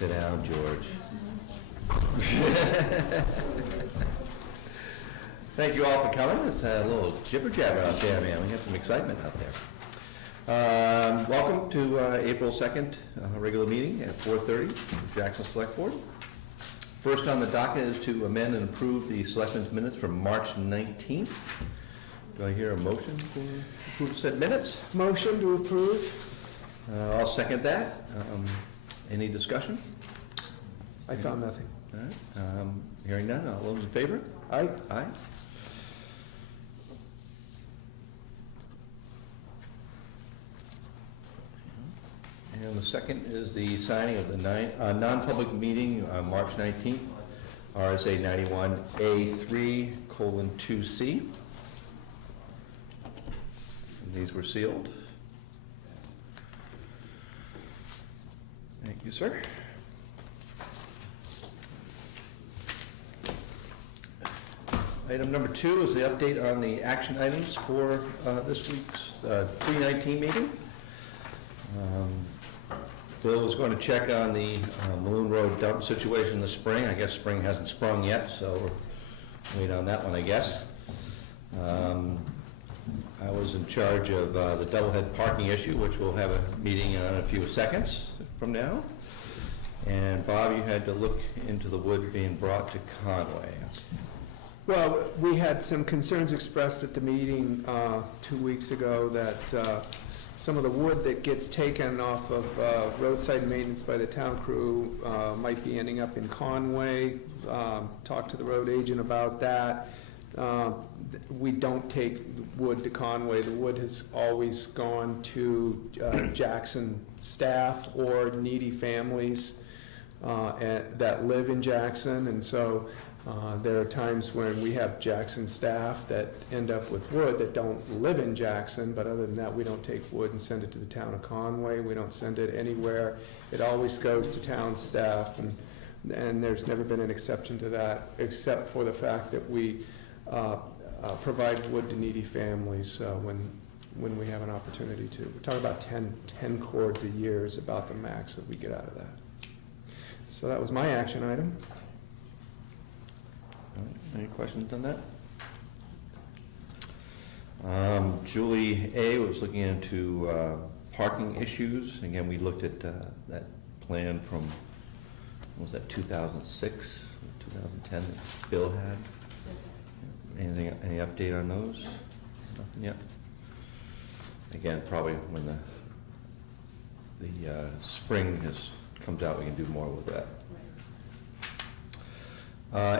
Sit down, George. Thank you all for coming. It's a little jibber jabber out there, man. We have some excitement out there. Welcome to April 2nd, regular meeting at 4:30, Jackson Select Board. First on the docket is to amend and approve the Selectmen's minutes from March 19th. Do I hear a motion to approve said minutes? Motion to approve. I'll second that. Any discussion? I found nothing. All right. Hearing none, all those in favor? Aye. Aye. And the second is the signing of the non-public meeting on March 19th, RSA 91A3:2C. And these were sealed. Thank you, sir. Item number 2 is the update on the action items for this week's 319 meeting. Bill is going to check on the Balloon Road dump situation in the spring. I guess spring hasn't sprung yet, so we'll wait on that one, I guess. I was in charge of the doublehead parking issue, which we'll have a meeting in a few seconds from now. And Bob, you had to look into the wood being brought to Conway. Well, we had some concerns expressed at the meeting 2 weeks ago that some of the wood that gets taken off of roadside maintenance by the town crew might be ending up in Conway. Talked to the road agent about that. We don't take wood to Conway. The wood has always gone to Jackson staff or needy families that live in Jackson, and so there are times when we have Jackson staff that end up with wood that don't live in Jackson, but other than that, we don't take wood and send it to the town of Conway. We don't send it anywhere. It always goes to town staff, and there's never been an exception to that, except for the fact that we provide wood to needy families when we have an opportunity to. We're talking about 10 cords a year is about the max that we get out of that. So that was my action item. Any questions on that? Julie A. was looking into parking issues. Again, we looked at that plan from, what was that, 2006, 2010 that Bill had? Any update on those? Nothing yet? Again, probably when the spring comes out, we can do more with that.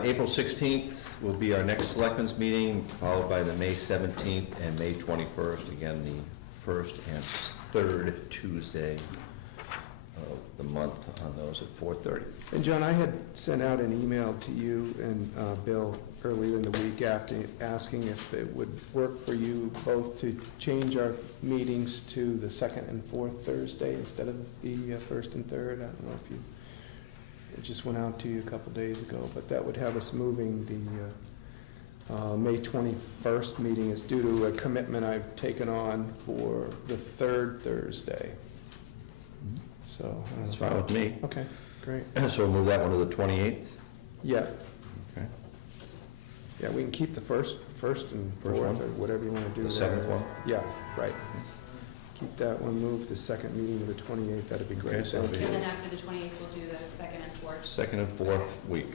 April 16th will be our next Selectmen's meeting, followed by the May 17th and May 21st. Again, the first and third Tuesday of the month on those at 4:30. And John, I had sent out an email to you and Bill earlier in the week asking if it would work for you both to change our meetings to the second and fourth Thursday instead of the first and third. I don't know if you... It just went out to you a couple days ago, but that would have us moving the May 21st meeting. Is due to a commitment I've taken on for the third Thursday. So That's fine with me. Okay, great. So we'll move that one to the 28th? Yeah. Okay. Yeah, we can keep the first and fourth, or whatever you want to do. The seventh one? Yeah, right. Keep that one, move the second meeting to the 28th, that'd be great. Okay, so And then after the 28th, we'll do the second and fourth. Second and fourth week.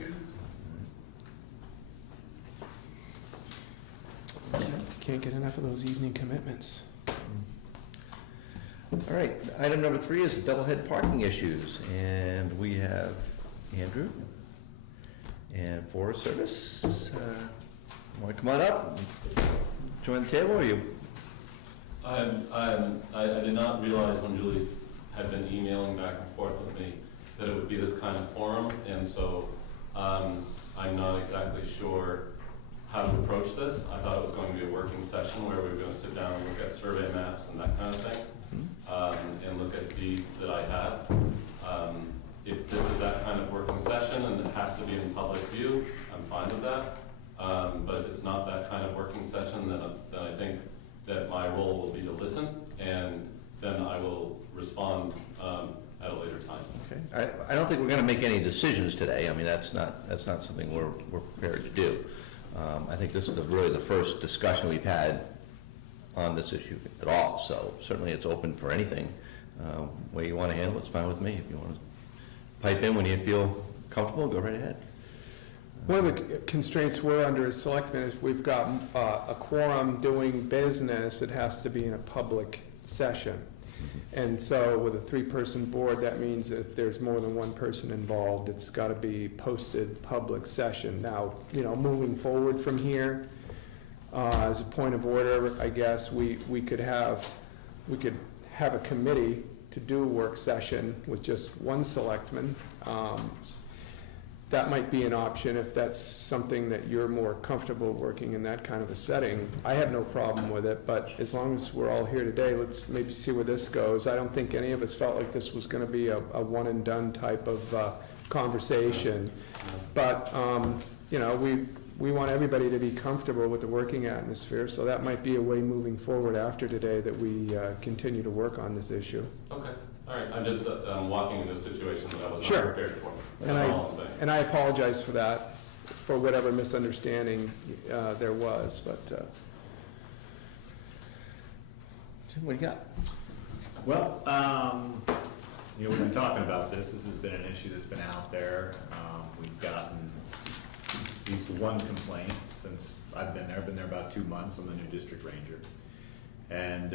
Can't get enough of those evening commitments. All right, item number 3 is the doublehead parking issues, and we have Andrew and Forest Service. Want to come on up, join the table, or you? I did not realize when Julie had been emailing back and forth with me that it would be this kind of forum, and so I'm not exactly sure how to approach this. I thought it was going to be a working session where we were going to sit down and look at survey maps and that kind of thing, and look at deeds that I have. If this is that kind of working session and it has to be in public view, I'm fine with that. But if it's not that kind of working session, then I think that my role will be to listen, and then I will respond at a later time. Okay, I don't think we're gonna make any decisions today. I mean, that's not something we're prepared to do. I think this is really the first discussion we've had on this issue at all, so certainly it's open for anything. Way you wanna handle it's fine with me. If you wanna pipe in when you feel comfortable, go right ahead. One of the constraints we're under as selectmen is we've got a quorum doing business, it has to be in a public session. And so with a three-person board, that means if there's more than one person involved, it's got to be posted public session. Now, moving forward from here, as a point of order, I guess, we could have a committee to do a work session with just one selectman. That might be an option if that's something that you're more comfortable working in that kind of a setting. I have no problem with it, but as long as we're all here today, let's maybe see where this goes. I don't think any of us felt like this was gonna be a one and done type of conversation. But, we want everybody to be comfortable with the working atmosphere, so that might be a way moving forward after today that we continue to work on this issue. Okay, all right, I'm just walking into a situation that I was Sure. not prepared for. And That's all I'm saying. And I apologize for that, for whatever misunderstanding there was, but, Jim, what do you got? Well, we've been talking about this. This has been an issue that's been out there. We've gotten at least one complaint since I've been there. I've been there about 2 months. I'm the new district ranger. And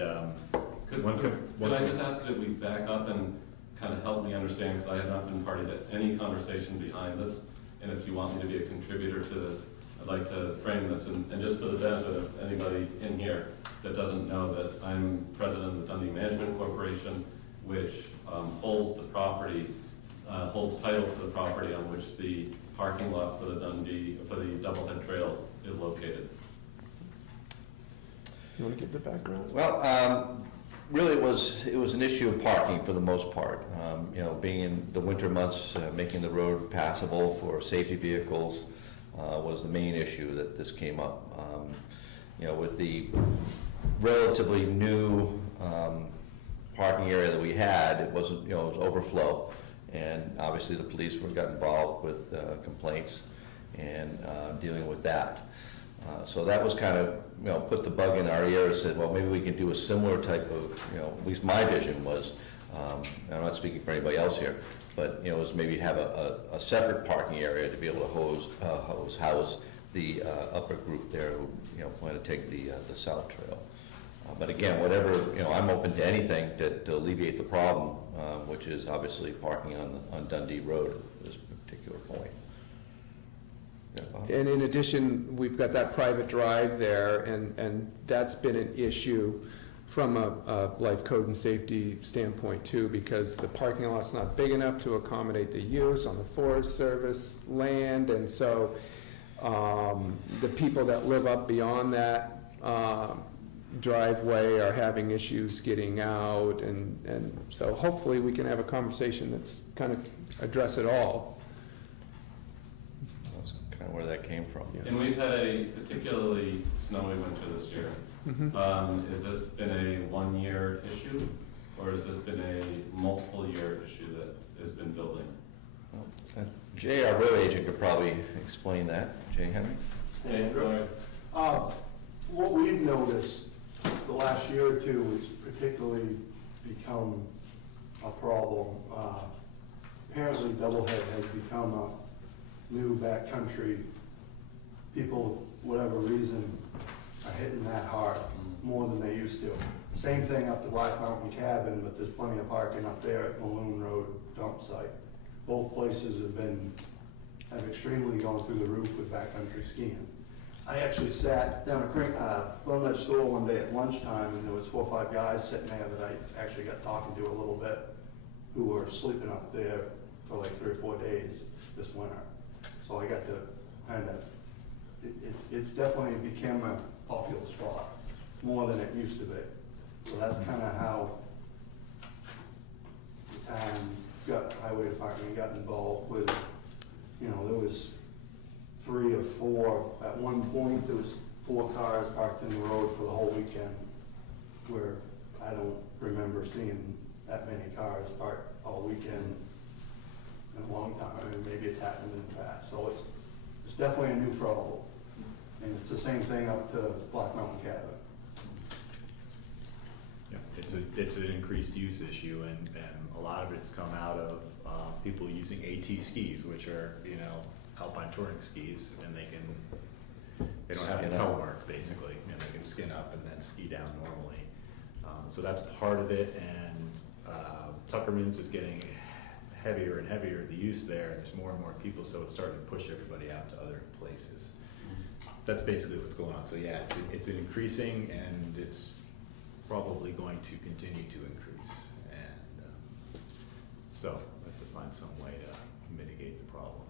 Could I just ask that we back up and kind of help me understand, because I have not been party to any conversation behind this, and if you want me to be a contributor to this, I'd like to frame this, and just for the benefit of anybody in here that doesn't know, that I'm president of the Dundee Management Corporation, which holds the property, holds title to the property on which the parking lot for the Doublehead Trail is located. you want to give the background? Well, really, it was an issue of parking for the most part. Being in the winter months, making the road passable for safety vehicles was the main issue that this came up. With the relatively new parking area that we had, it wasn't, it was overflow. And obviously, the police got involved with complaints and dealing with that. So that was kind of, put the bug in our ear and said, well, maybe we can do a similar type of, at least my vision was, I'm not speaking for anybody else here, but, was maybe have a separate parking area to be able to house the upper group there who, plan to take the South Trail. But again, whatever, I'm open to anything to alleviate the problem, which is obviously parking on Dundee Road at this particular point. Yeah, Bob? And in addition, we've got that private drive there, and that's been an issue from a life code and safety standpoint too, because the parking lot's not big enough to accommodate the use on the Forest Service land, and so the people that live up beyond that driveway are having issues getting out, and so hopefully we can have a conversation that's kind of address it all. That's kind of where that came from. Yeah. And we've had a particularly snowy winter this year. Has this been a one-year issue, or has this been a multiple-year issue that has been building? Jay, our road agent, could probably explain that. Jay Henry? Andrew? What we've noticed the last year or two has particularly become a problem. Apparently Doublehead has become a new backcountry. People, whatever reason, are hitting that hard more than they used to. Same thing up the Black Mountain Cabin, but there's plenty of parking up there at Maloon Road dump site. Both places have extremely gone through the roof with backcountry skiing. I actually sat down at Burnett store one day at lunchtime, and there was 4 or 5 guys sitting there that I actually got talking to a little bit, who were sleeping up there for like 3 or 4 days this winter. So I got to kind of, it's definitely become a popular spot, more than it used to be. So that's kind of how the town highway department got involved with, there was 3 or 4, at one point, there was 4 cars parked in the road for the whole weekend, where I don't remember seeing that many cars parked all weekend in a long time. I mean, maybe it's happened in the past, so it's definitely a new problem. And it's the same thing up to Black Mountain Cabin. Yeah, it's an increased use issue, and a lot of it's come out of people using AT skis, which are, you know, alpine touring skis, and they don't have to Skin up. telemark, basically, and they can skin up and then ski down normally. So that's part of it, and Tuckerman's is getting heavier and heavier, the use there, and there's more and more people, so it's starting to push everybody out to other places. That's basically what's going on. So yeah, it's increasing, and it's probably going to continue to increase. And so we have to find some way to mitigate the problem.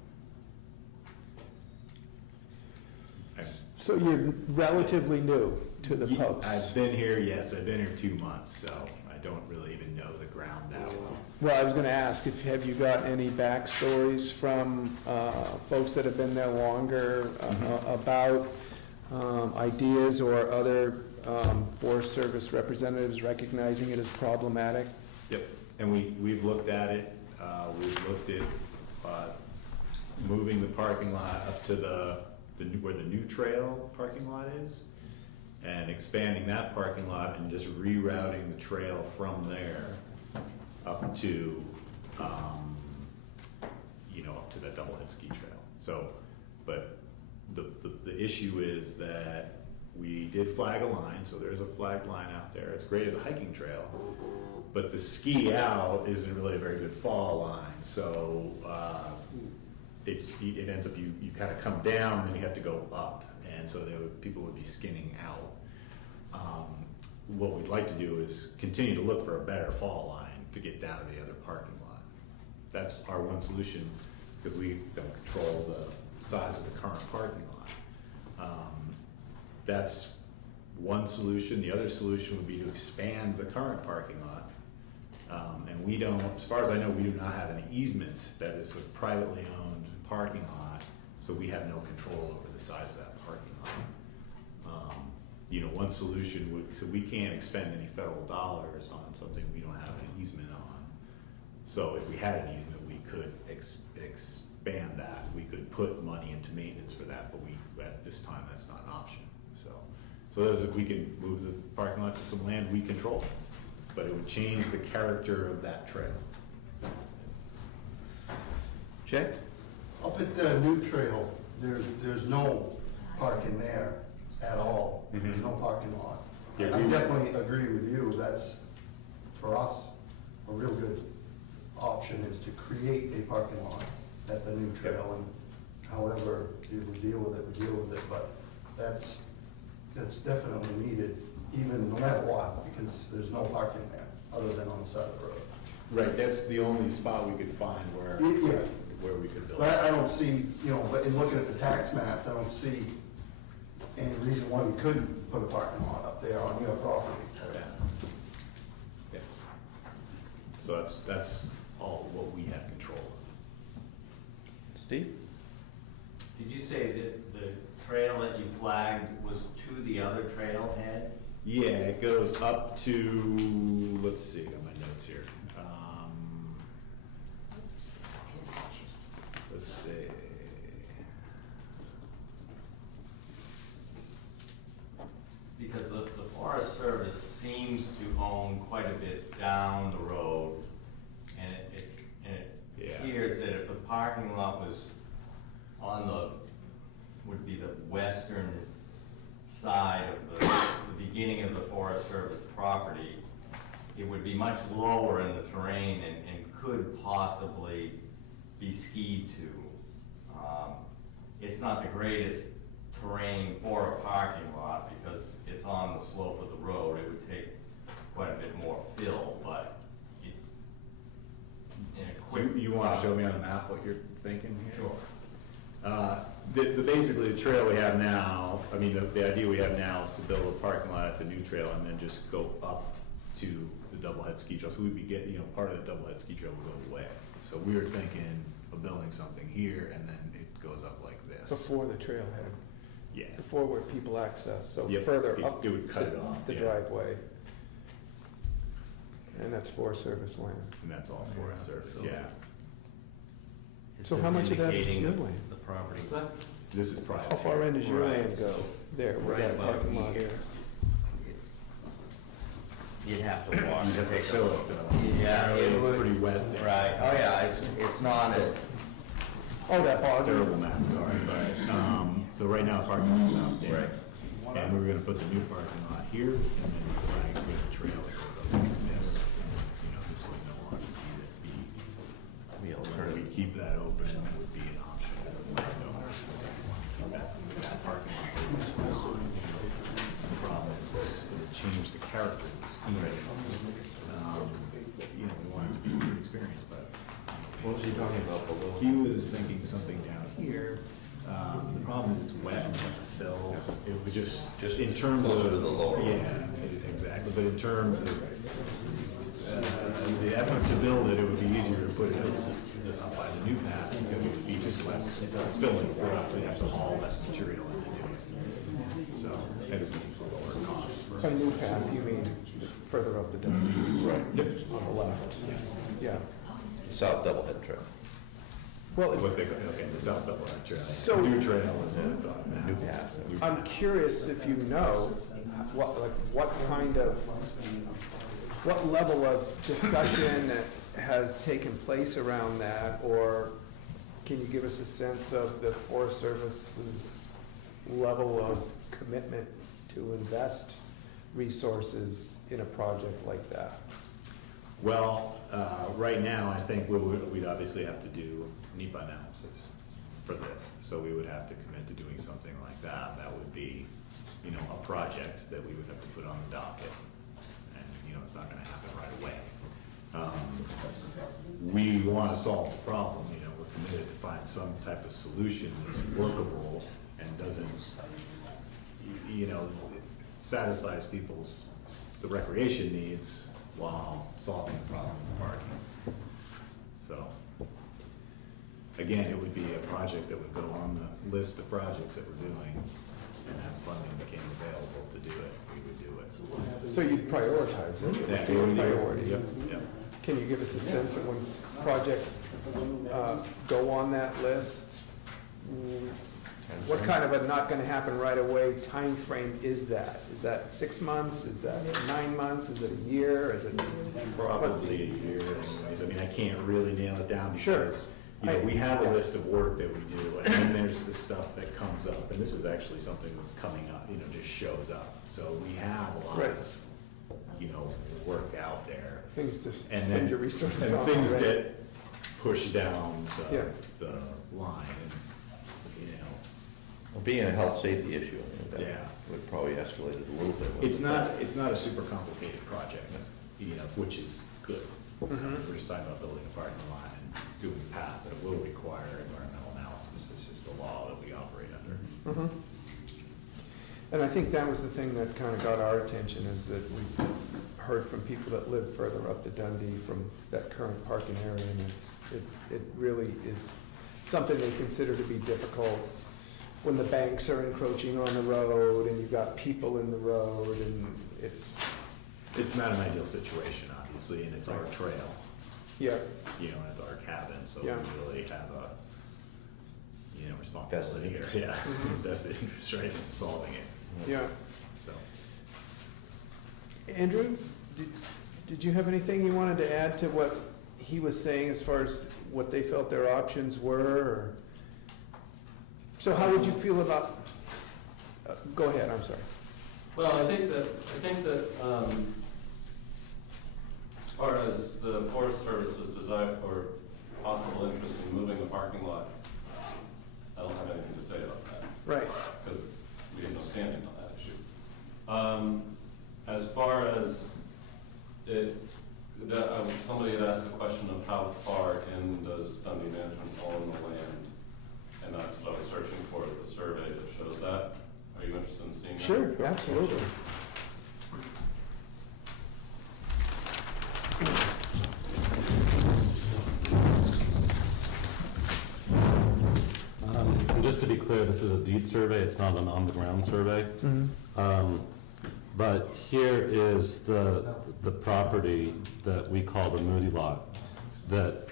So you're relatively new to the Yeah, post? I've been here, yes, I've been here 2 months, so I don't really even know the ground that well. Well, I was gonna ask, have you got any backstories from folks that have been there longer about ideas or other Forest Service representatives recognizing it as problematic? Yep, and we've looked at it, we've looked at moving the parking lot up to where the new trail parking lot is, and expanding that parking lot and just rerouting the trail from there up to, up to that Doublehead Ski Trail. So, but the issue is that we did flag a line, so there's a flagged line out there. It's great as a hiking trail, but the ski out isn't really a very good fall line. So it ends up you kind of come down, and then you have to go up, and so people would be skinning out. What we'd like to do is continue to look for a better fall line to get down to the other parking lot. That's our one solution, because we don't control the size of the current parking lot. That's one solution. The other solution would be to expand the current parking lot. And we don't, as far as I know, we do not have an easement that is a privately owned parking lot, so we have no control over the size of that parking lot. One solution would, so we can't expend any federal dollars on something we don't have an easement on. So if we had an easement, we could expand that. We could put money into maintenance for that, but at this time, that's not an option. So those, we can move the parking lot to some land we control, but it would change the character of that trail. Jay? Up at the new trail, there's no parking there at all. There's no parking lot. Yeah, I definitely agree with you, that's, for us, a real good option is to create a parking lot at the new trail, and however you would deal with it, we deal with it, but that's definitely needed, even no matter what, because there's no parking there, other than on the side of the road. Right, that's the only spot we could find where we could build. But I don't see, but in looking at the tax maps, I don't see any reason why we couldn't put a parking lot up there on your property. Yeah. So that's all what we have control of. Steve? Did you say that the trail that you flagged was to the other trailhead? Yeah, it goes up to, let's see, I got my notes here. Let's see. Because the Forest Service seems to own quite a bit down the road, and it Yeah. appears that if the parking lot was on would be the western side of the beginning of the Forest Service property, it would be much lower in the terrain and could possibly be skied to. It's not the greatest terrain for a parking lot because it's on the slope of the road. It would take quite a bit more fill, but in a quick. You want to show me on a map what you're thinking here? Sure. Basically, the trail we have now, the idea we have now is to build a parking lot at the new trail and then just go up to the Doublehead Ski Trail. So we'd be getting, part of the Doublehead Ski Trail would go away. So we were thinking of building something here, and then it goes up like this. Before the trailhead, Yeah. before where people access, so Yep, further up it would cut it to off, the yeah. driveway. And that's Forest Service land. and that's all Forest Service, so- yeah. It's So just how much of that is indicating your the- land? The property. What's that? This is private. How far in does your Right. land go there, where Right that about parking lot here. is? It's, you'd have to walk. You have to take a fill look. it, though. Yeah, It's it would, pretty wet there. right, oh yeah, it's not, So- Oh, that bog. Terrible map, sorry, but, so right now, parking lot's out there. And we're gonna put the new parking lot here, and then the flag for the trail that goes up like this. You know, this would no longer be, The if alternative. we keep that open, it would be an option for the landowner. That parking lot open. The problem is this, it would change the character of the scheme. You know, we want it to be a good experience, but What was he talking about below? he was thinking something down here. The problem is it's wet and we have to fill. It would just, in terms of. closer to the lower one. Yeah, exactly, but in terms of, the effort to build it, it would be easier to put it up by the new path because it would be just less filling for us. We'd have to haul less material in to do it. So, it would be lower cost for. By new path, you mean further up the Dundee? Right. On the left? Yeah. South Doublehead Trail. Well, What they, okay, the South Double-Head Trail. So- New trail is what it's on now. New path. I'm curious if you know, what kind of, what level of discussion has taken place around that? Or can you give us a sense of the Forest Service's level of commitment to invest resources in a project like that? Well, right now, I think we'd obviously have to do NEPA analysis for this. So we would have to commit to doing something like that. That would be, you know, a project that we would have to put on the docket. And, you know, it's not gonna happen right away. We wanna solve the problem, you know, we're committed to find some type of solution that's workable and doesn't, you know, satisfies people's, the recreation needs while solving the problem of parking. So, again, it would be a project that would go on the list of projects that we're doing, and as funding became available to do it, we would do it. So you'd prioritize it, it Yeah, would be we a would do it. priority. Yep, yep. Can you give us a sense of when projects go on that list? What kind of a not gonna happen right away time frame is that? Is that 6 months? Is that 9 months? Is it a year? Is it? Probably a year anyways. I mean, I can't really nail it down Sure. because, you know, we have a list of work that we do, and then there's the stuff that comes up, and this is actually something that's coming up, you know, just shows up. So we have a lot Right. of, you know, work out there. Things to And spend then, your resources and on. things right? get pushed down Yeah. the line, and, you know, Well, being a health safety issue, I think that Yeah. would probably escalate it a little bit. it's not a super complicated project, you know, which is good. Mhm. We're just talking about building a parking lot and doing a path, but it will require environmental analysis. It's just the law that we operate under. Mhm. And I think that was the thing that kind of got our attention, is that we heard from people that live further up the Dundee from that current parking area, and it really is something they consider to be difficult when the banks are encroaching on the road, and you've got people in the road, and it's, It's not an ideal situation, obviously, and it's our trail, yeah, you know, and it's our cabin, so we Yeah. really have a, you know, responsibility here. Vested Yeah, vested interest, right, into solving it, yeah. so. Andrew, did you have anything you wanted to add to what he was saying as far as what they felt their options were, or? So how would you feel about, go ahead, I'm sorry. Well, I think that, as far as the Forest Service's desire or possible interest in moving the parking lot, I don't have anything to say about that, Right, because we have no standing on that issue. As far as it, somebody had asked the question of how far in does Dundee Management own the land? And that's what I was searching for, is the survey that shows that. Are you interested in seeing that? sure, absolutely. And just to be clear, this is a deed survey, it's not an on-the-ground survey. But here is the property that we call the Moody Lot that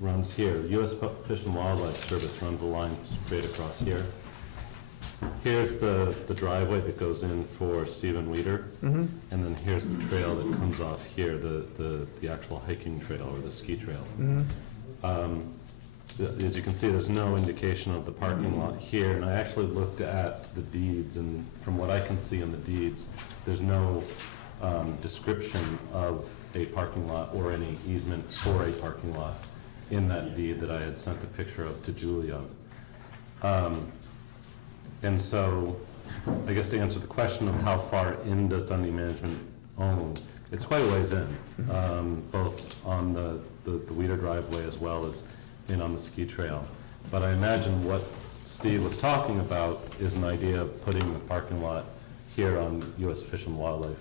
runs here. U.S. Fish and Wildlife Service runs a line straight across here. Here's the driveway that goes in for Stephen Weeder, and then here's the trail that comes off here, the actual hiking trail or the ski trail. As you can see, there's no indication of the parking lot here, and I actually looked at the deeds, and from what I can see in the deeds, there's no description of a parking lot or any easement for a parking lot in that deed that I had sent a picture of to Julia. And so, I guess to answer the question of how far in does Dundee Management own, it's quite a ways in, both on the Weeder driveway as well as in on the ski trail. But I imagine what Steve was talking about is an idea of putting the parking lot here on U.S. Fish and Wildlife,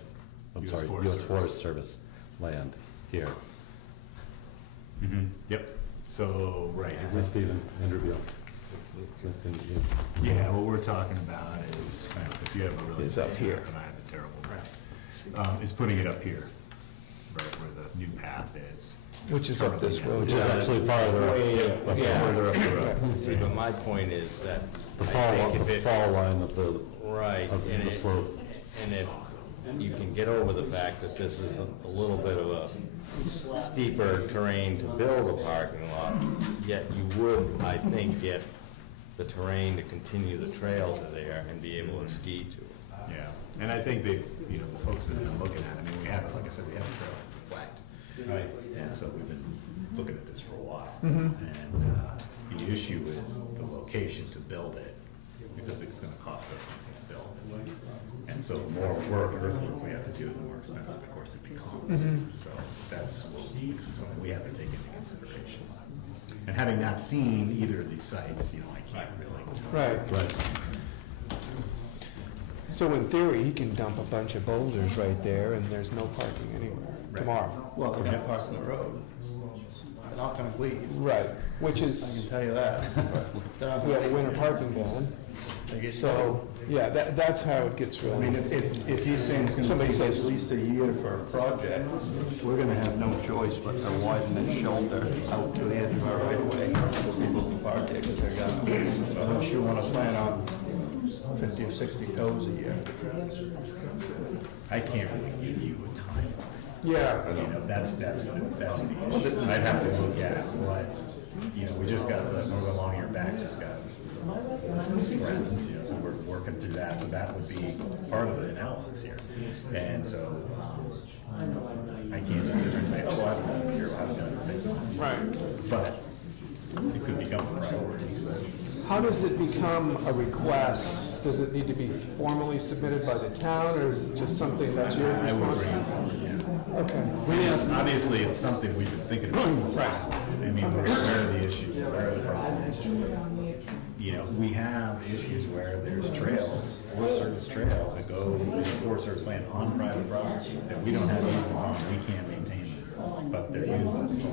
U.S. Forest Service land here. Yep, so, right. Hi, Stephen, Andrew Beal. It's nice to meet you. Yeah, what we're talking about is, kind of, if you have a really Is up nice here. map and I have a terrible map, is putting it up here, right where the new path is. Which is up this road. Which is actually farther up. Way up. That's Yeah. farther up the road. See, but my point is that. The I think if it- fall line of the Right, of and the it, slope. and if you can get over the fact that this is a little bit of a steeper terrain to build a parking lot, yet you would, I think, get the terrain to continue the trail to there and be able to ski to it. Yeah, and I think they, you know, the folks that have been looking at it, I mean, we have, like I said, we have a trail flagged. Right. And so we've been looking at this for a while. And the issue is the location to build it, because it's gonna cost us something to build. And so the more work, earthwork we have to do, the more expensive, of course, it becomes. So that's what we have to take into consideration. And having not seen either of these sites, you know, I can't really. Right. Right. So in theory, he can dump a bunch of boulders right there, and there's no parking anywhere tomorrow. Well, they're gonna park on the road. They're not gonna leave, Right, which I is, can tell you that. They're not we gonna have a winter leave. parking ban, They get so, yeah, that's how it gets I mean, really. if he's saying it's gonna Somebody take at says- least a year for a project, we're gonna have no choice but to widen this shoulder out to the edge of our right of way for people to park there, because they're gonna, unless you wanna plan on 50 or 60 tows a year. I can't really give you a time. Yeah, You know, that's the issue. I'd have to look at what, you know, we just got the, along your back, just got some threats, you know, so we're working through that, so that would be part of the analysis here. And so, I can't just sit there and say, oh, I haven't done it here, I haven't done it in 6 months. right. But it could become a priority. How does it become a request? Does it need to be formally submitted by the town, or is it just something that's your I would bring responsibility? it forward, yeah. Okay. I mean, obviously, it's something we've been thinking about. Right. I mean, we're aware of the issue, we're aware of the problems. You know, we have issues where there's trails, Forest Service trails that go in Forest Service land on private property that we don't have easements on, we can't maintain them, but they're used.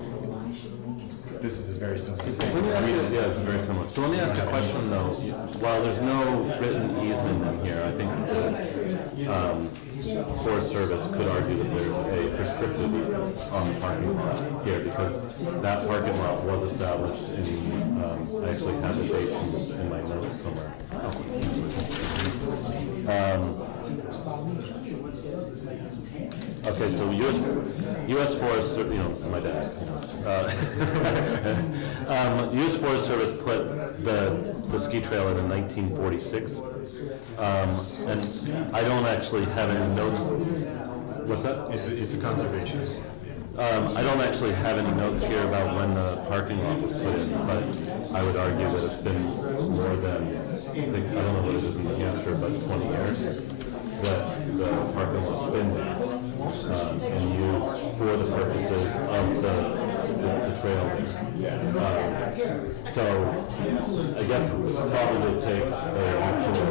This is a very simple thing. Let me ask you, yeah, it's very similar. So let me ask you a question though. While there's no written easement in here, I think the Forest Service could argue that there's a prescriptive easement on the parking lot here because that parking lot was established in, I actually have the date in my notes somewhere. Okay, so U.S. Forest, you know, this is my dad. U.S. Forest Service put the ski trail in 1946, and I don't actually have any notes. What's that? It's a conservation. I don't actually have any notes here about when the parking lot was put in, but I would argue that it's been more than, I don't know what it is in New Hampshire, but 20 years that the parking lot's been there and used for the purposes of the trail. So I guess it probably takes an actual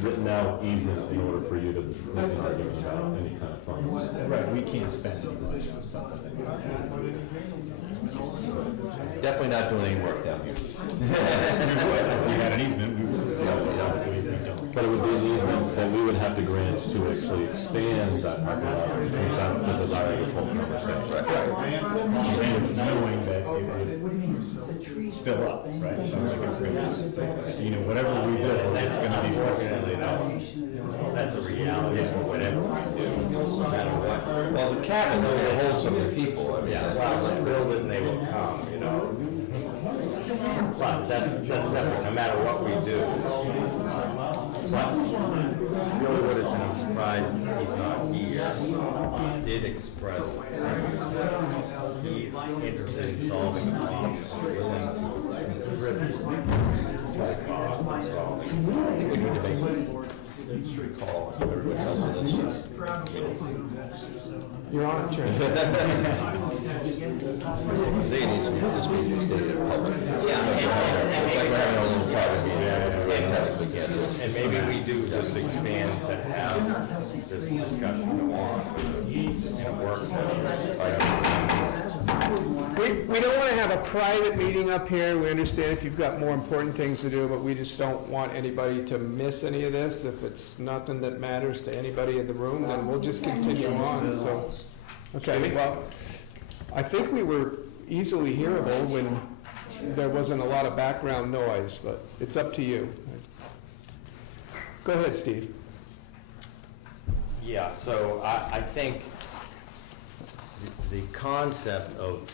written out easement in order for you to make an argument about any kind of funds. Right, we can't spend any money on something that goes Definitely not doing any work down here. We would, if we had an easement, we would. We don't. But it would be an easement, so we would have to grant to actually expand that parking lot, since that's the desire of this whole conversation. And knowing that it would fill up, right? It's not like it's gonna, you know, whatever we build, it's gonna be Fortunately, full. that's a reality for whatever we do, no matter what. Well, it's a cabin, though, it holds some of the people. I mean, Yeah, well, they build it and they will come, you know. But that's separate, no matter what we do. But Bill Woodison, I'm surprised he's not here, did express he's interested in solving the problem, willing to contribute to the cost of solving. I think we need to make a call, everybody else on this. You're on it, Chair. They need some, this needs to be stated in public. Yeah. It's like we're having a little private meeting. We can't do it. And maybe we do just expand to have this discussion go on in a work session. We don't want to have a private meeting up here. We understand if you've got more important things to do, but we just don't want anybody to miss any of this. If it's nothing that matters to anybody in the room, then we'll just continue on, so. Okay, well, I think we were easily hearable when there wasn't a lot of background noise, but it's up to you. Go ahead, Steve. Yeah, so I think the concept of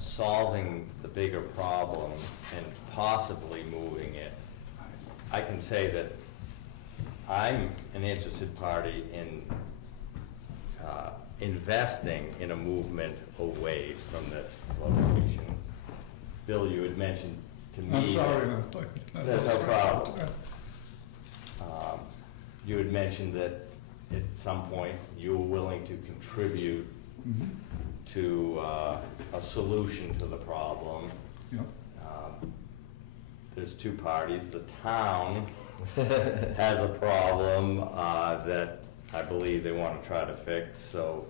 solving the bigger problem and possibly moving it, I can say that I'm an interested party in investing in a movement away from this location. Bill, you had mentioned to me. I'm sorry. That's no problem. You had mentioned that at some point you were willing to contribute to a solution to the problem. Yep. There's two parties. The town has a problem that I believe they want to try to fix, so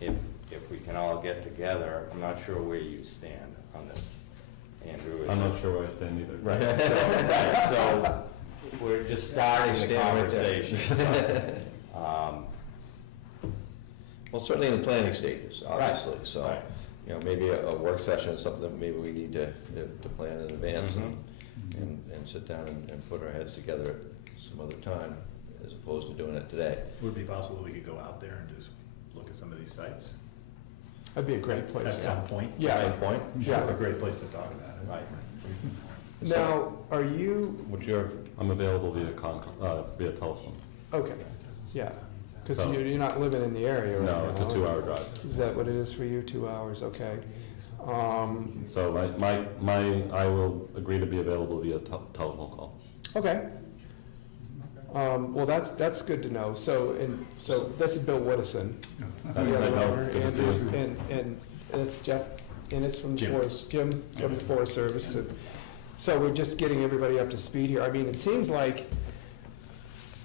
if we can all get together, I'm not sure where you stand on this, Andrew. I'm not sure where I stand either. Right, so we're just starting the Stand right there. conversation. Well, certainly in the planning stages, obviously, so, right. you know, maybe a work session is something that maybe we need to plan in advance and sit down and put our heads together at some other time, as opposed to doing it today. Would it be possible that we could go out there and just look at some of these sites That'd be a great place. at some point? Yeah. Same point? Yeah. It's a great place to talk about it. Right. Now, are you, Would your, I'm available via telephone. okay, yeah, because So- you're not living in the area right now. No, it's a 2-hour drive. Is that what it is for you, 2 hours, okay. So I will agree to be available via telephone call. Okay. Well, that's good to know, so this is Bill Woodison. Hi, The other Bill. owner, Good to see Andrew, you. And it's Jeff Innes from the Jim. Forest, Jim from the Forest Service. And so we're just getting everybody up to speed here. I mean, it seems like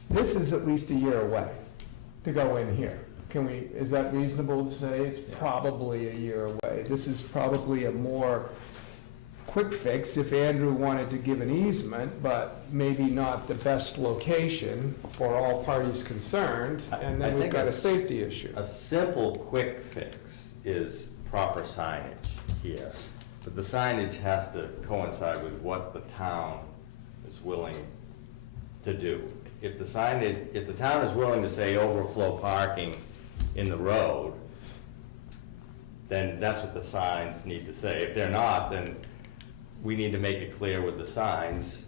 this is at least a year away to go in here. Can we, is that reasonable to say? It's probably a year away. This is probably a more quick fix if Andrew wanted to give an easement, but maybe not the best location for all parties concerned, and I then we've think got a it's- safety issue. A simple, quick fix is proper signage here, but the signage has to coincide with what the town is willing to do. If the town is willing to say overflow parking in the road, then that's what the signs need to say. If they're not, then we need to make it clear with the signs,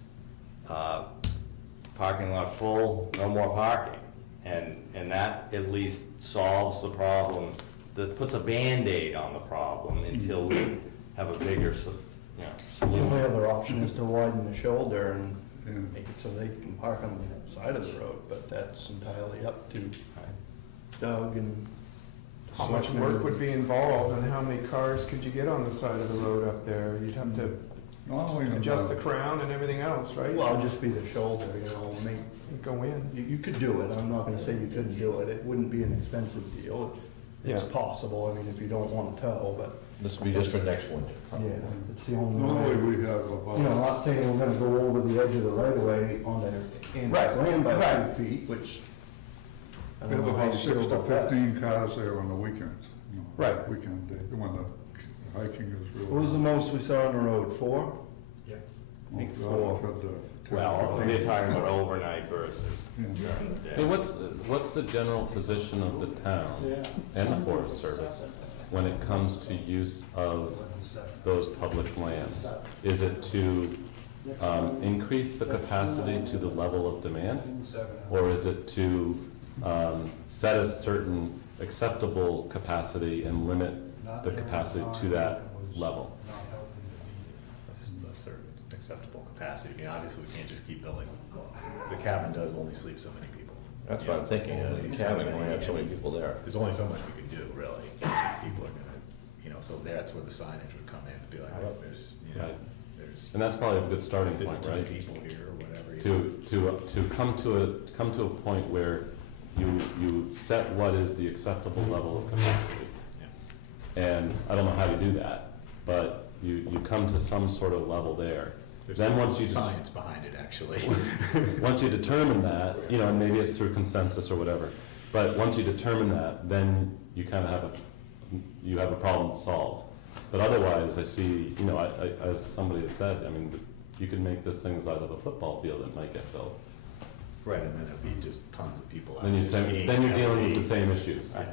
parking lot full, no more parking. And that at least solves the problem, that puts a Band-Aid on the problem until we have a bigger, The solution. only other option is to widen the shoulder and Yeah. make it so they can park on the side of the road, but that's entirely up to Doug and. How much work would be involved, and how many cars could you get on the side of the road up there? You'd have to Well, we know adjust the about- crown and everything else, right? Well, it'll just be the shoulder, and go in. You could do it, I'm not gonna say you couldn't do it, it wouldn't be an expensive deal. It's Yeah. possible, I mean, if you don't wanna tow, but, This will be just for next one. yeah, it's the only. Normally, we have about. You know, I'm not saying we're gonna go over the edge of the right of way on their Right, land by right. 2 feet, which. I We don't have know how about you 6 feel to about that. 15 cars there on the weekends. you know, Right. Weekend day, when the hiking is really. What was the most we saw on the road, 4? Oh, I think God, 4. I've had, 10, Well, 15. they're talking about overnight versus Yeah. during the Hey, day. what's the general position of the town and the Forest Service when it comes to use of those public lands? Is it to increase the capacity to the level of demand? Or is it to set a certain acceptable capacity and limit the capacity to that level? A certain acceptable capacity. I mean, obviously, we can't just keep building. The cabin does only sleep so many people. That's what I'm thinking, Only the so cabin, many- we have so many people there. There's only so much we can do, really. People are gonna, so that's where the signage would come in, to be like, look, there's, Right. there's And that's probably a good starting point, 15 right? people here, or whatever. To come to a point where you set what is the acceptable level of capacity. And I don't know how you do that, but you come to some sort of level there. There's Then no once you, science behind it, actually. once you determine that, and maybe it's through consensus or whatever, but once you determine that, then you kind of have a problem to solve. But otherwise, I see, as somebody has said, I mean, you could make this thing the size of a football field that might get filled. Right, and then there'd be just tons of people out. Then just skiing, you're dealing with the having- same issues. Right.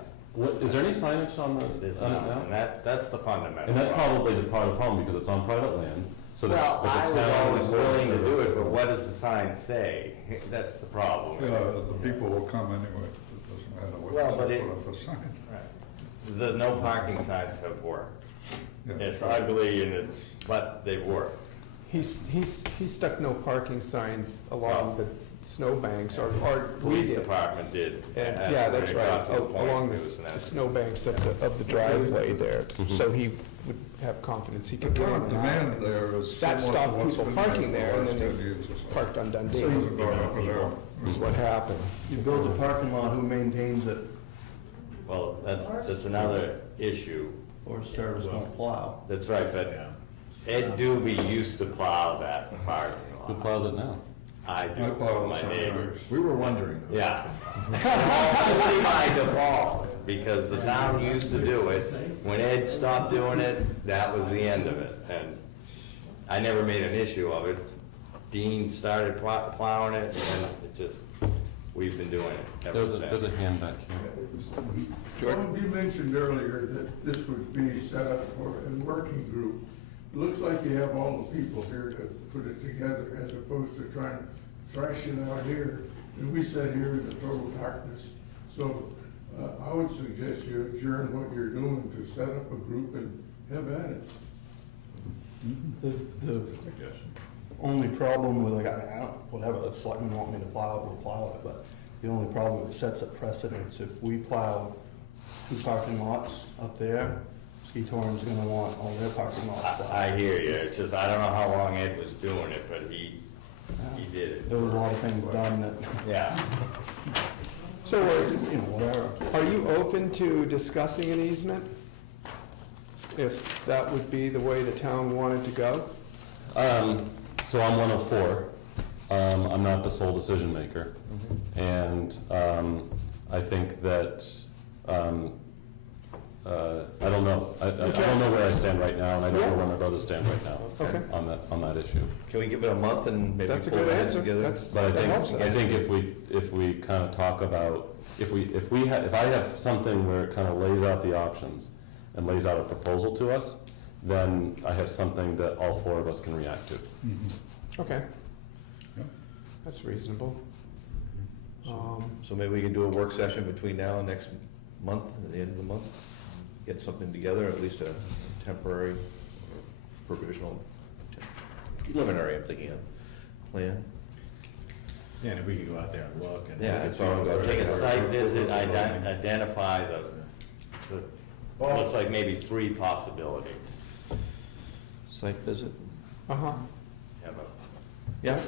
Is there any signage on There's it not, now? and that's the fundamental. And that's problem. probably the part of the problem, because it's on private land, so that's. Well, but the I was town always and Forest willing to do Service it, is- but what does the sign say? That's the problem. Yeah, the people will come anyway, it doesn't matter what Well, but they it- put up a sign. The no parking signs have worked. Yeah. It's ugly but they've worked. He stuck no parking signs along the snowbanks, or we Police did. department did. And, That's yeah, when that's it got right, to the point along it the was an accident. snowbanks of the driveway there, Mhm. so he would have confidence he The could get in current and demand out. there is. That somewhat stopped what's people been parking the there, and last then 10 they years or so. parked on Dundee, So you- Doesn't go up or down. is what happened. You build a parking lot, who maintains it, Well, that's another issue. or service don't plow? That's right, but Ed Doobie used to plow that parking Who lot. plows it now? I I do, plow it my sometimes. neighbors. We were wondering. who Yeah. was gonna- Only by default, because the town used to do it. When Ed stopped doing it, that was the end of it. And I never made an issue of it. Dean started plowing it, and it just, we've been doing it ever There's a since. hand back here. Well, you mentioned earlier that this would be set up for a working group. It looks like you have all the people here to put it together as opposed to trying to thrash it out here. And we sat here in the total darkness. So I would suggest you adjourn what you're doing to set up a group and have at it. The only problem with, like, I don't, whatever, the selectmen want me to plow it, we'll plow it, but the only problem, it sets a precedence. If we plow 2 parking lots up there, Ski Touring's gonna want all their parking lots plowed. I hear you. It's just, I don't know how long Ed was doing it, but he did it. There was a lot of things done that, Yeah. So whatever. are you open to discussing an easement? If that would be the way the town wanted to go? So I'm one of 4. I'm not the sole decision maker. And I think that, I don't know. I don't know where I stand right now, and I don't know where my brothers stand right now Okay. on that issue. Can we give it a month and maybe That's a pull good our heads answer. together? But I That helps think, us. I think if we kind of talk about, if I have something where it kind of lays out the options and lays out a proposal to us, then I have something that all 4 of us can react to. Okay. Yeah. That's reasonable. So maybe we can do a work session between now and next month, at the end of the month, get something together, at least a temporary or provisional, preliminary, I'm thinking of, plan. Yeah, and if we could go out there and look and. Yeah, it's all good. Take a site visit, identify looks like maybe 3 possibilities. Site visit? Uh-huh. Have a Yeah.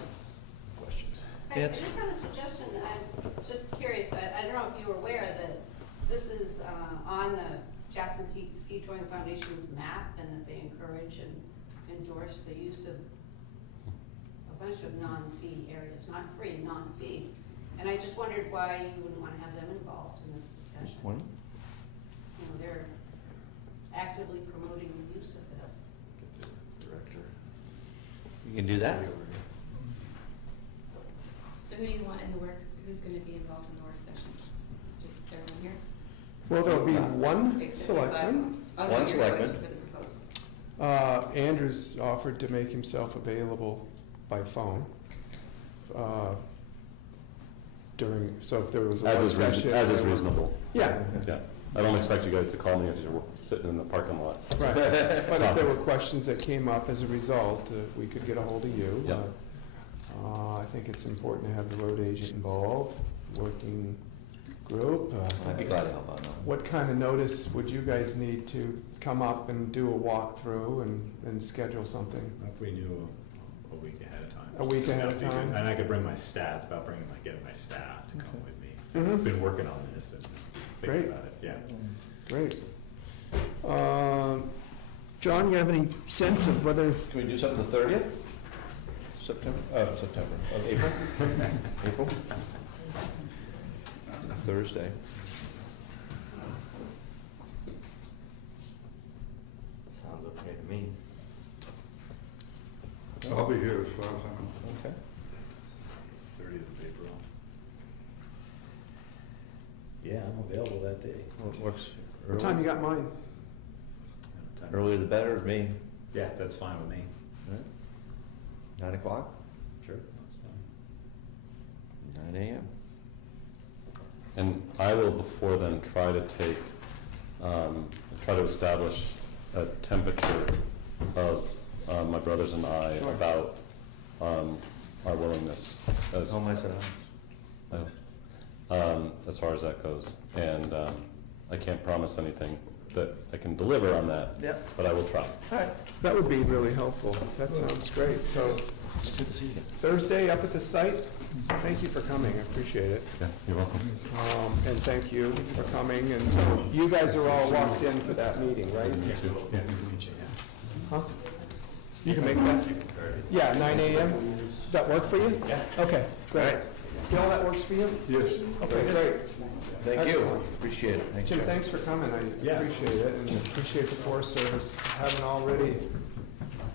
Questions. I Yes. I just have a suggestion. I'm just curious. I don't know if you were aware that this is on the Jackson Peak Ski Touring Foundation's map, and that they encourage and endorse the use of a bunch of non-fee areas, not free, non-fee. And I just wondered why you wouldn't want to have them involved in this discussion. When? You know, they're actively promoting the use of this. Director. You can do that. So who do you want in the works, who's gonna be involved in the work session? Just everyone here? Well, there'll be one Except for five. selectman. Oh, no, One you're selectman. voting for the proposal. Andrew's offered to make himself available by phone during, so if there was a As work is session. as is reasonable. Yeah, Yeah. I don't expect you guys to call me if you're sitting in the parking lot. right. But if there were questions that came up as a result, we could get a hold of you. Yeah. I think it's important to have the road agent involved, working group. I'd be glad to help out on that. What kind of notice would you guys need to come up and do a walkthrough and schedule something? If we knew a week ahead of time. A week ahead of That'd be good. time? And I could bring my stats, about getting my staff to come with me. Mhm. I've been working on this and Great. thinking about it, yeah. Great. John, you have any sense of whether, Can we do something the 30th? September, April? April? Thursday. Sounds okay to me. I'll be here as far as I know. Okay. 30th of April. Yeah, I'm available that day. What works? what time you got mine? Earlier the better, me. Yeah, that's fine with me. 9 o'clock? Sure. That's fine. 9 a.m. And I will before then try to try to establish a temperature of my brothers and I Sure. about our willingness as, How am I set up? as far as that goes. And I can't promise anything that I can deliver on that, Yeah. but I will try. All right. That would be really helpful. That sounds great. So It's good to see you. Thursday up at the site, thank you for coming, I appreciate it. Yeah, you're welcome. And thank you for coming, and so you guys are all walked into that meeting, right? Yeah. Huh? You can make that? Yeah, 9 a.m.? Does that work for you? Yeah. Okay, great. Bill, that works for you? Yes. Okay, great. Thank you. Excellent. Appreciate it. Thanks, Jim, Jeff. thanks for coming, I Yeah. appreciate it, and appreciate the Forest Service having already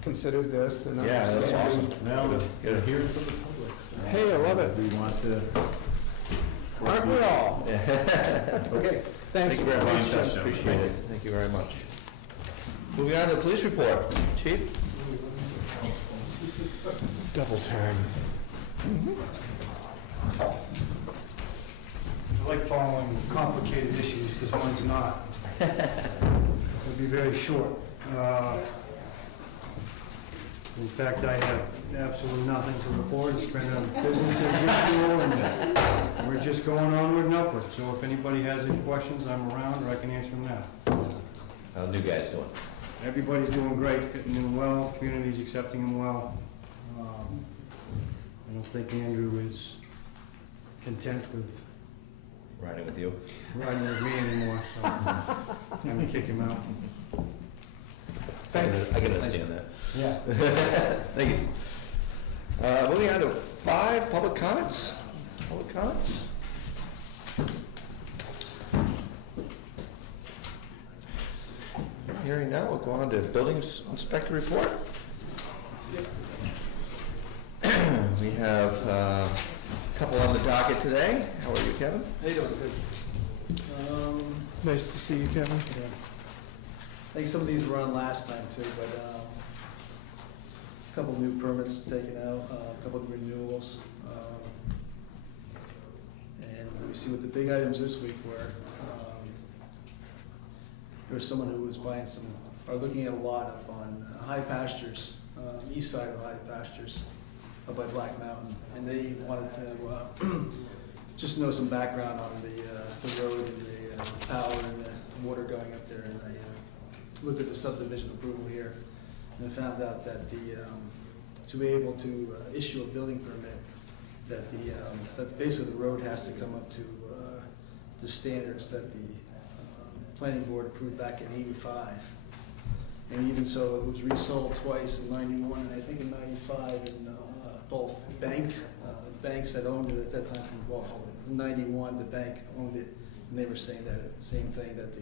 considered this and Yeah, that's understanding. awesome. Well, Good. we're hearing from the public, so. Hey, I love it. We want to. Aren't we all? Okay. Thanks. Thank you very much. Thanks, Jim. Appreciate it. Thank you very much. Moving on to the police report. Chief? Double time. I like following complicated issues, because mine's not. It'll be very short. In fact, I have absolutely nothing to report. It's been a business as usual, and we're just going onward and upward. So if anybody has any questions, I'm around, or I can answer them now. How the new guys doing? Everybody's doing great, fitting in well, community's accepting them well. I don't think Andrew is content with Riding with you? riding with me anymore, so I'm gonna kick him out. Thanks. I can understand that. Yeah. Thank you. Moving on to 5, public comments. Public comments? Hearing now, we'll go on to building inspector report. We have a couple on the docket today. How are you, Kevin? How you doing? Nice to see you, Kevin. I think some of these were on last time too, but a couple new permits taken out, a couple of renewals. And we see what the big items this week were. There was someone who was buying some, or looking at a lot up on High Pastures, east side of High Pastures, up by Black Mountain. And they wanted to just know some background on the road and the power and the water going up there. And I looked at the subdivision approval here, and I found out that to be able to issue a building permit, that basically the road has to come up to the standards that the planning board approved back in '85. And even so, it was resold twice in '91 and I think in '95 in both banks that owned it at that time, well, in '91, the bank owned it, and they were saying that same thing, that the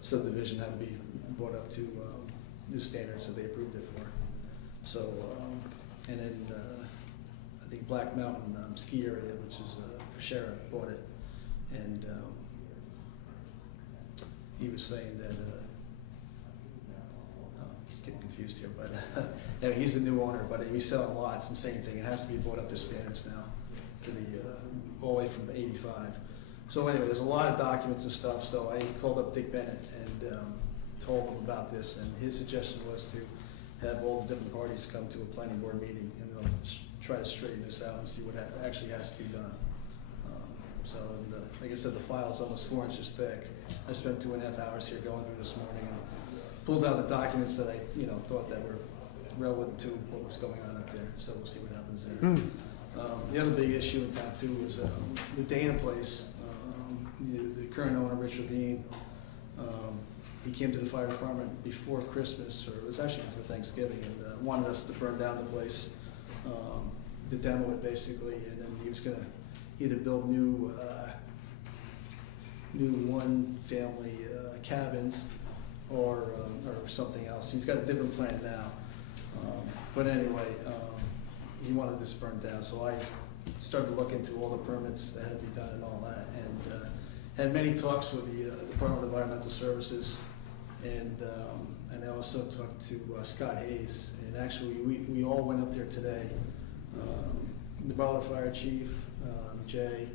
subdivision had to be brought up to the standards that they approved it for. So, and then I think Black Mountain ski area, which is for Sheriff, bought it, and he was saying that, getting confused here, but yeah, he's the new owner, but he's selling lots and same thing, it has to be brought up to standards now, to the, all the way from '85. So anyway, there's a lot of documents and stuff, so I called up Dick Bennett and told him about this, and his suggestion was to have all the different parties come to a planning board meeting, and they'll try to straighten this out and see what actually has to be done. So, and, like I said, the file's almost 4 inches thick. I spent 2.5 hours here going through this morning and pulled out the documents that I, thought that were relevant to what was going on up there. So we'll see what happens there. The other big issue in town too was the Dana place. The current owner, Richard Dean, he came to the fire department before Christmas, or it was actually before Thanksgiving, and wanted us to burn down the place, to demo it basically, and then he was gonna either build new one-family cabins or something else. He's got a different plan now. But anyway, he wanted this burned down, so I started to look into all the permits that had to be done and all that, and had many talks with the Department of Environmental Services, and I also talked to Scott Hayes, and actually we all went up there today. The Butler Fire Chief, Jay,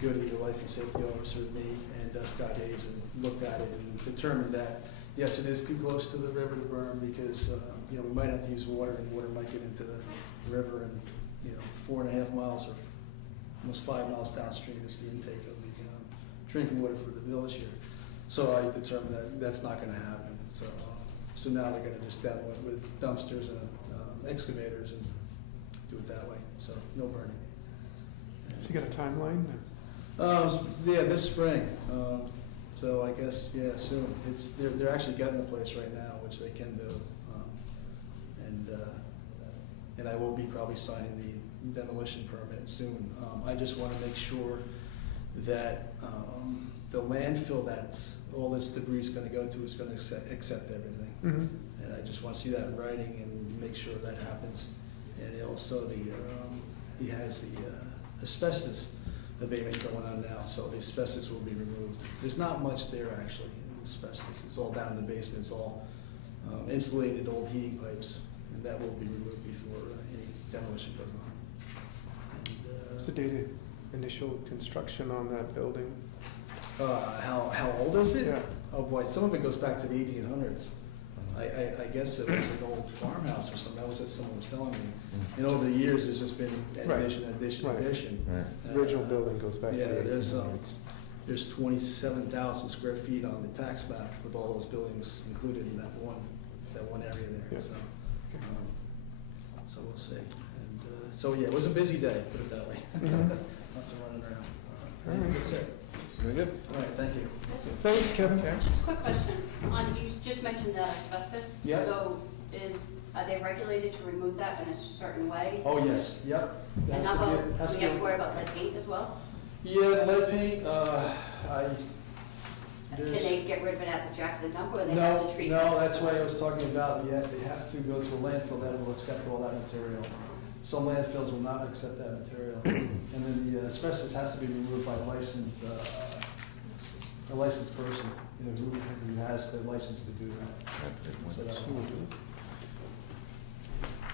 Goody, the Life and Safety Officer, me, and Scott Hayes, and looked at it and determined that, yes, it is too close to the river to burn because, we might have to use water, and water might get into the river, and, 4.5 miles or almost 5 miles downstream is the intake of the drinking water for the village here. So I determined that that's not gonna happen. So now they're gonna just demo it with dumpsters and excavators and do it that way, so no burning. Has he got a timeline? Yeah, this spring. So I guess, yeah, soon. They're actually gutting the place right now, which they can do. And I will be probably signing the demolition permit soon. I just want to make sure that the landfill that's all this debris is going to go to is going to accept everything. Mm-hmm. And I just want to see that in writing and make sure that happens. And also he has the asbestos abatement going on now, so the asbestos will be removed. There's not much there actually, asbestos. It's all down in the basement. It's all insulated old heating pipes, and that will be removed before any demolition goes on. And, What's the date of initial construction on that building? how old is it? Yeah. Oh boy, some of it goes back to the 1800s. I guess it was an old farmhouse or something. That was what someone was telling me. And over the years, there's just been addition. Right. Original building goes back to the 1800s. There's 27,000 square feet on the tax map with all those buildings included in that one area there. Yeah. So we'll see. And so yeah, it was a busy day, put it that way. Mhm. Lots of running around. All right. That's it. Very good. All right, thank you. Thanks, Kevin. Just a quick question. You just mentioned asbestos. Yeah. So are they regulated to remove that in a certain way? Oh, yes, yep. And Has how to be- about, has do we to have be- to worry about lead paint as well? Yeah, lead paint, Can there's, they get rid of it at the Jackson dump, or they have no, to treat it? no, that's what I was talking about, yeah, they have to go to a landfill that will accept all that material. Some landfills will not accept that material, and then the asbestos has to be removed by a licensed person, who has the license to do that. So that will do it.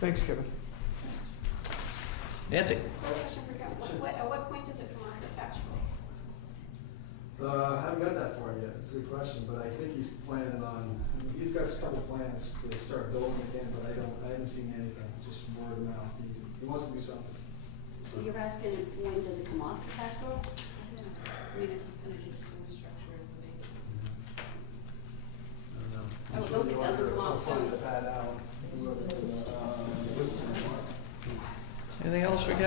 Thanks, Kevin. Nancy? At what point does it come off the tax roll? I haven't got that far yet, it's a good question, but I think he's planning on, he's got a couple plans to start building again, but I haven't seen anything, just word of mouth, he wants to do something. You're asking when does it come off the tax roll? I mean, it's an existing structure. I would hope it doesn't come off soon. Anything else for Kevin?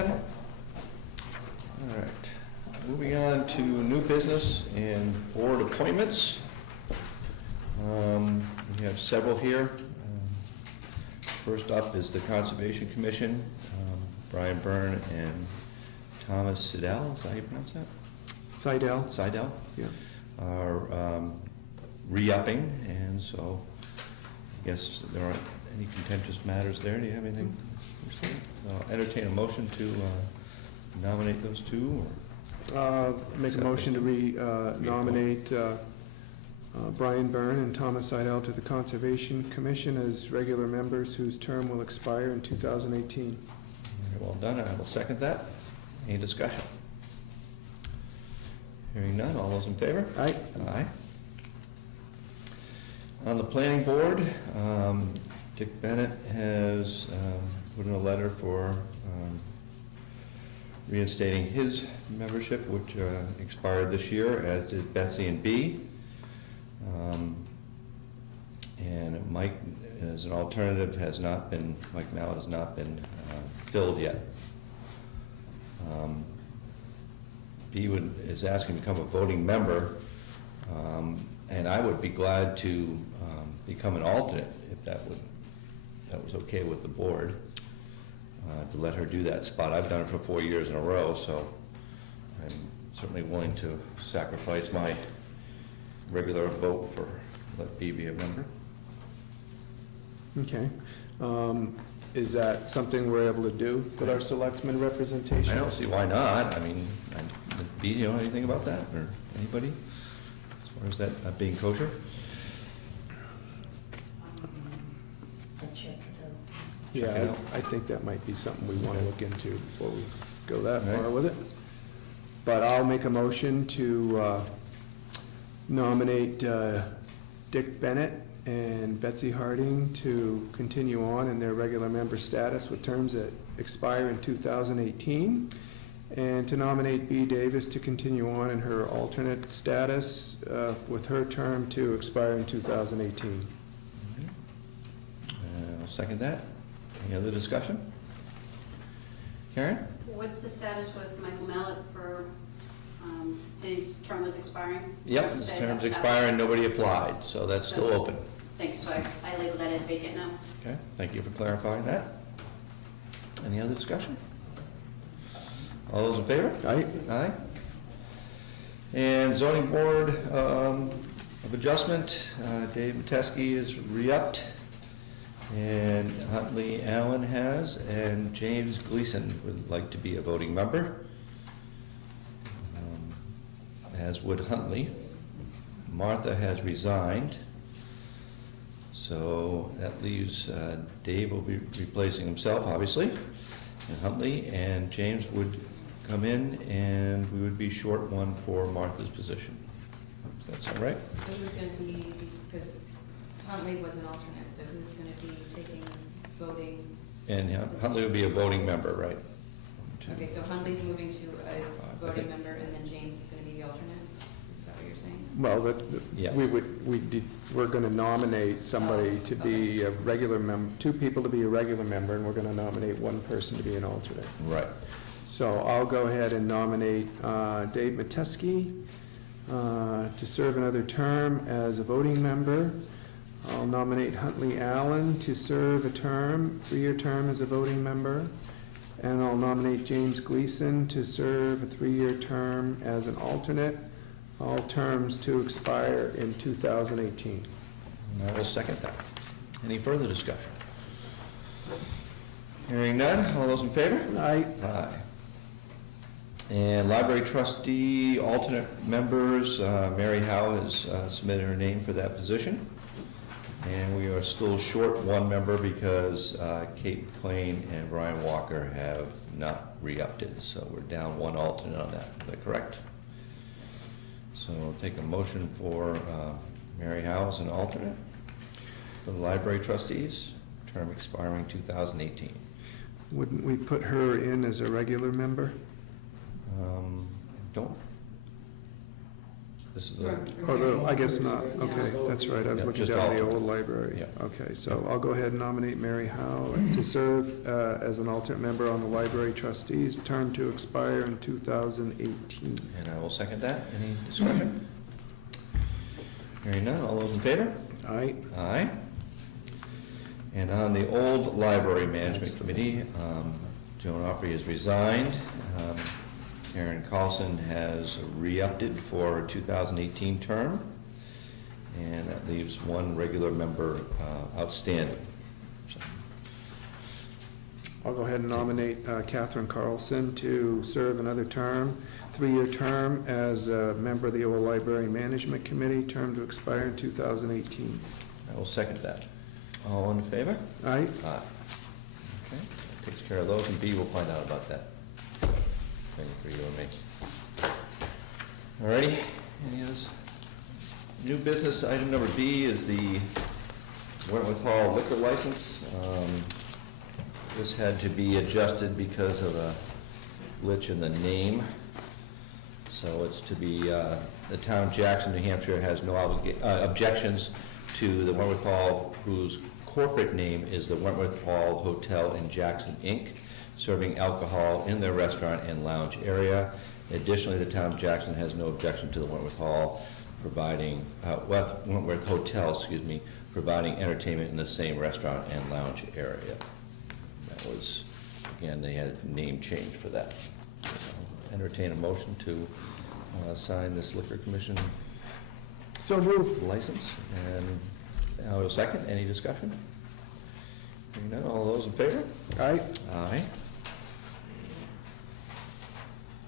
to new business and board appointments. We have several here. First up is the Conservation Commission. Brian Byrne and Thomas Sidell, is that how you pronounce that? Seidel Yeah. are re-upping, and so I guess there aren't any contentious matters there. Do you have anything to say? Entertain a motion to nominate those two, Make a motion to nominate Brian Byrne and Thomas Seidel to the Conservation Commission as regular members whose term will expire in 2018. Very well done, I will second that. Any discussion? Hearing none, all those in favor? Aye. Aye. On the planning board, Dick Bennett has put in a letter for reinstating his membership, which expired this year, as did Betsy and B. And Mike, as an alternative, Mike now has not been filled yet. B is asking to become a voting member, and I would be glad to become an alternate if that was okay with the board, to let her do that spot. I've done it for 4 years in a row, so I'm certainly willing to sacrifice my regular vote for let B be a member. Okay. Is that something we're able to do with our selectmen representation? I don't see why not. I mean, B, do you know anything about that, or anybody, as far as that being kosher? Yeah, Check it out. I think that might be something we want to look into before we go that All right. far with it. But I'll make a motion to nominate Dick Bennett and Betsy Harding to continue on in their regular member status with terms that expire in 2018, and to nominate B. Davis to continue on in her alternate status with her term to expire in 2018. I'll second that. Any other discussion? Karen? What's the status with Michael Mallet for, his term was expiring? Yep, his term's expiring, nobody applied, so that's still open. Thank you, so I label that as vacant now. Okay, thank you for clarifying that. Any other discussion? All those in favor? Aye. Aye. And zoning board of adjustment, Dave Metesky is re-upped, and Huntley Allen has, and James Gleason would like to be a voting member, as would Huntley. Martha has resigned, so that leaves Dave will be replacing himself, obviously, and Huntley, and James would come in, and we would be short one for Martha's position. Does that sound right? So who's gonna be, because Huntley was an alternate, so who's gonna be taking voting? And Huntley would be a voting member, right? Okay, so Huntley's moving to a voting member, and then James is gonna be the alternate? Is that what you're saying? Well, Yeah. we're going to nominate somebody to be a regular member, 2 people to be a regular member, and we're going to nominate 1 person to be an alternate. Right. So I'll go ahead and nominate Dave Metesky to serve another term as a voting member. I'll nominate Huntley Allen to serve a term, 3-year term as a voting member. And I'll nominate James Gleason to serve a 3-year term as an alternate, all terms to expire in 2018. And I will second that. Any further discussion? Hearing none, all those in favor? Aye. Aye. And library trustee alternate members, Mary Howe has submitted her name for that position. And we are still short 1 member because Kate McLean and Brian Walker have not re-upped it, so we're down 1 alternate on that. Is that correct? So I'll take a motion for Mary Howe as an alternate for the library trustees, term expiring 2018. Wouldn't we put her in as a regular member? Don't, This is the, Oh, I guess not, okay, that's right, I was Yeah, looking just down the alternate. old library. Yeah. Okay, so I'll go ahead and nominate Mary Howe to serve as an alternate member on the library trustees, term to expire in 2018. and I will second that. Any discussion? Hearing none, all those in favor? Aye. Aye. And on the old library management committee, Joan Opry has resigned. Karen Carlson has re-upped for a 2018 term, and that leaves one regular member outstanding. So, I'll go ahead and nominate Catherine Carlson to serve another term, 3-year term as a member of the old library management committee, term to expire in 2018. I will second that. All in favor? Aye. Aye. Okay, takes care of those, and B, we'll find out about that thing for you and me. All righty, any others? New business, item number B is the Wentworth Hall liquor license. This had to be adjusted because of a glitch in the name. So it's to be, the town of Jackson, New Hampshire has no objections to the Wentworth Hall, whose corporate name is the Wentworth Hall Hotel in Jackson, Inc., serving alcohol in their restaurant and lounge area. Additionally, the town of Jackson has no objection to the Wentworth Hall providing, Wentworth Hotel, providing entertainment in the same restaurant and lounge area. That was, again, they had a name change for that. Entertain a motion to sign this liquor commission So moved. license, and I will second. Any discussion? Hearing none, all those in favor? Aye. Aye.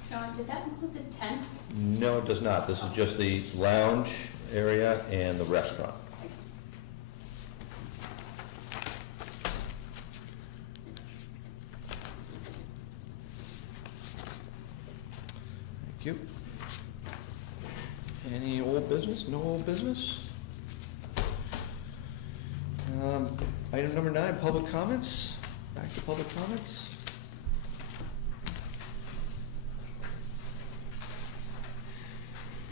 John, did that include the tent? No, it does not. This is just the lounge area and the restaurant. Thank you. Any old business? No old business? Item number 9, public comments. Back to public comments.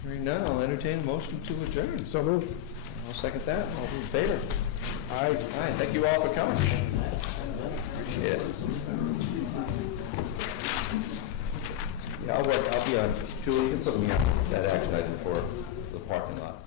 Hearing none, I'll entertain a motion to adjourn. So moved. I'll second that. All in favor? Aye. Aye, thank you all for coming. Appreciate it. Yeah, I'll be on. Julie, you can put me on that action item for the parking lot.